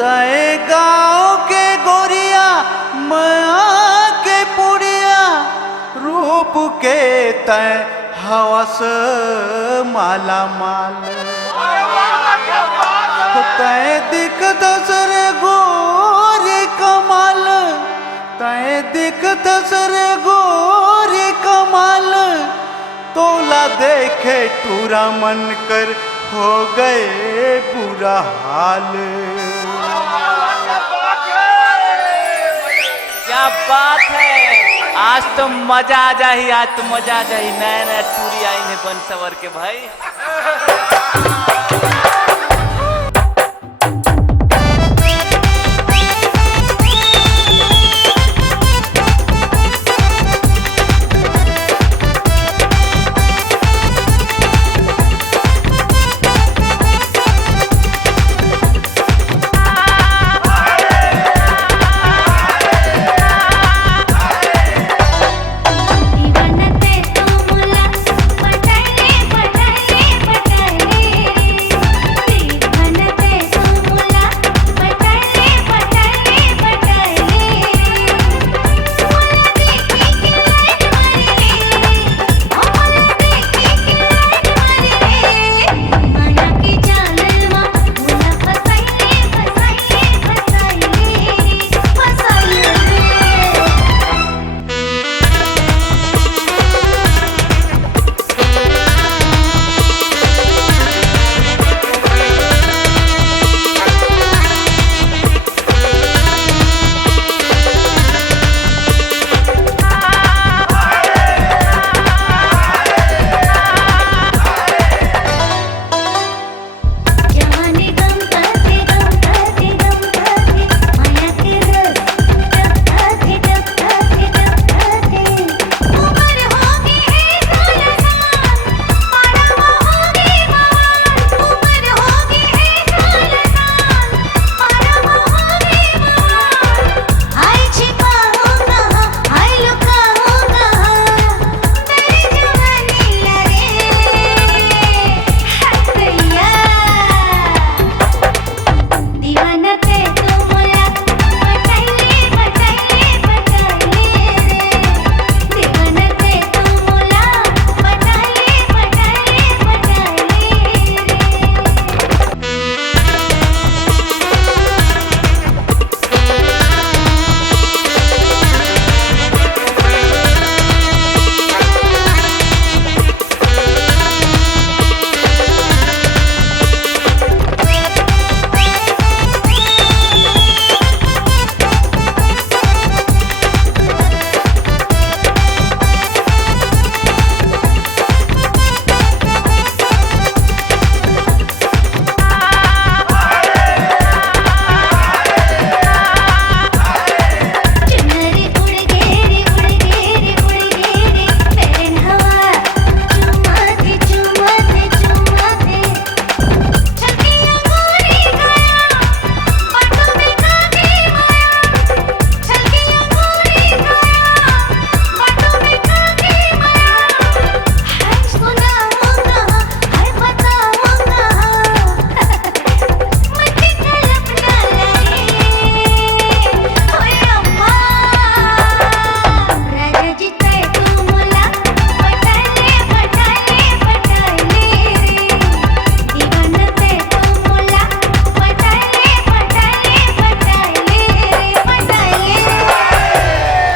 तय गाँव के गोरिया माँ के पुड़िया रूप के तय हवस माला माल तय दिखत सर गोरी कमाल तय दिखत सर गोरी कमाल तोला देखे टूरा मन कर हो गए बुरा हाल। क्या बात है, आज तो मजा आ जाही, आज तो मजा आ जाही। नया नया टूरी आई है बन सवर के भाई।